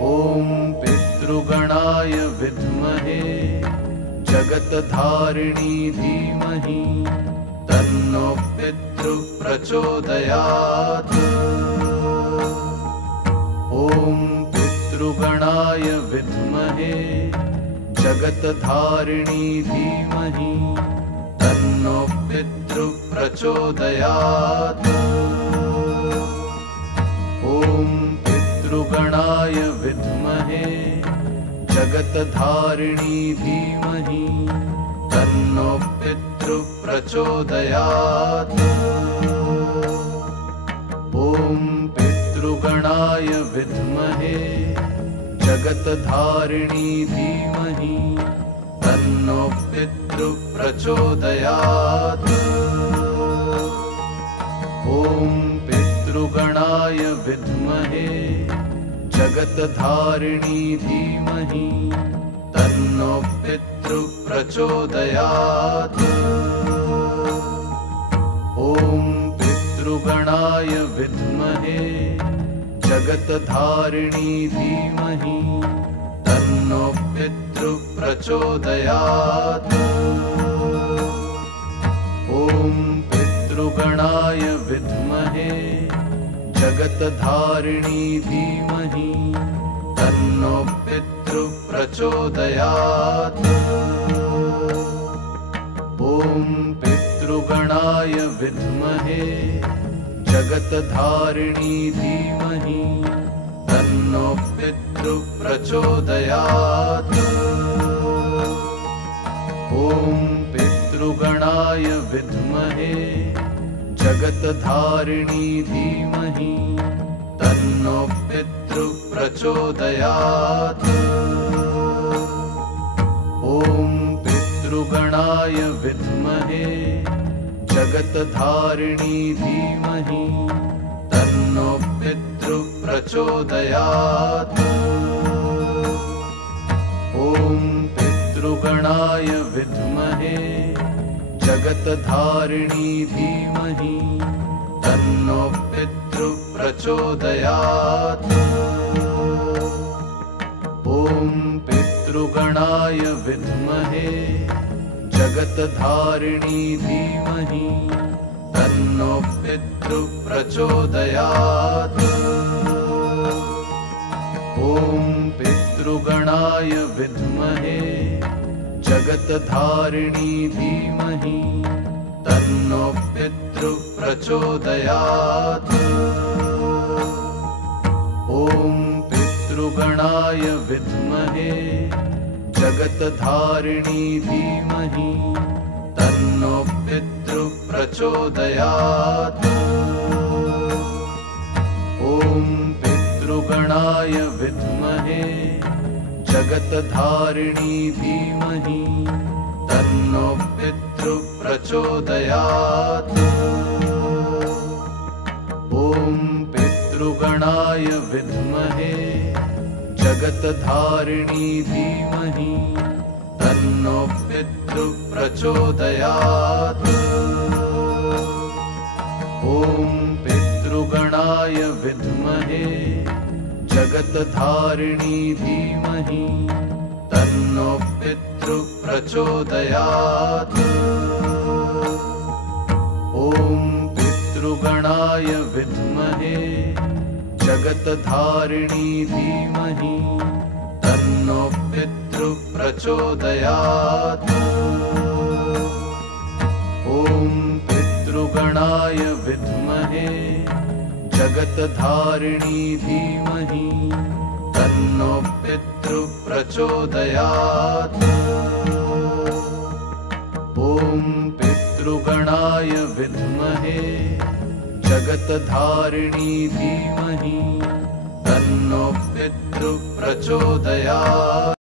ॐ पितृगणाय विद्महे जगत्धारिणी धीमहि तन्नो पितृः प्रचोदयात्। ॐ पितृगणाय विद्महे जगत्धारिणी धीमहि तन्नो पितृः प्रचोदयात्। ॐ पितृगणाय विद्महे जगत्धारिणी धीमहि तन्नो पितृः प्रचोदयात्। ॐ पितृगणाय विद्महे जगत्धारिणी धीमहि तन्नो पितृः प्रचोदयात्। ॐ पितृगणाय विद्महे जगत्धारिणी धीमहि तन्नो पितृः प्रचोदयात्। ॐ पितृगणाय विद्महे जगत्धारिणी धीमहि तन्नो पितृः प्रचोदयात्। ॐ पितृगणाय विद्महे जगत्धारिणी धीमहि तन्नो पितृः प्रचोदयात्। ॐ पितृगणाय विद्महे जगत्धारिणी धीमहि तन्नो पितृः प्रचोदयात्। ॐ पितृगणाय विद्महे जगत्धारिणी धीमहि तन्नो पितृः प्रचोदयात्। ॐ पितृगणाय विद्महे जगत्धारिणी धीमहि तन्नो पितृः प्रचोदयात्। ॐ पितृगणाय विद्महे जगत्धारिणी धीमहि तन्नो पितृः प्रचोदयात्। ॐ पितृगणाय विद्महे जगत्धारिणी धीमहि तन्नो पितृः प्रचोदयात्। ॐ पितृगणाय विद्महे जगत्धारिणी धीमहि तन्नो पितृः प्रचोदयात्। ॐ पितृगणाय विद्महे जगत्धारिणी धीमहि तन्नो पितृः प्रचोदयात्। ॐ पितृगणाय विद्महे जगत्धारिणी धीमहि तन्नो पितृः प्रचोदयात्। ॐ पितृगणाय विद्महे जगत्धारिणी धीमहि तन्नो पितृः प्रचोदयात्। ॐ पितृगणाय विद्महे जगत्धारिणी धीमहि तन्नो पितृः प्रचोदयात्। ॐ पितृगणाय विद्महे जगत्धारिणी धीमहि तन्नो पितृः प्रचोदयात्। ॐ पितृगणाय विद्महे जगत्धारिणी धीमहि तन्नो पितृः प्रचोदयात्। ॐ पितृगणाय विद्महे जगत्धारिणी धीमहि तन्नो पितृः प्रचोदयात्।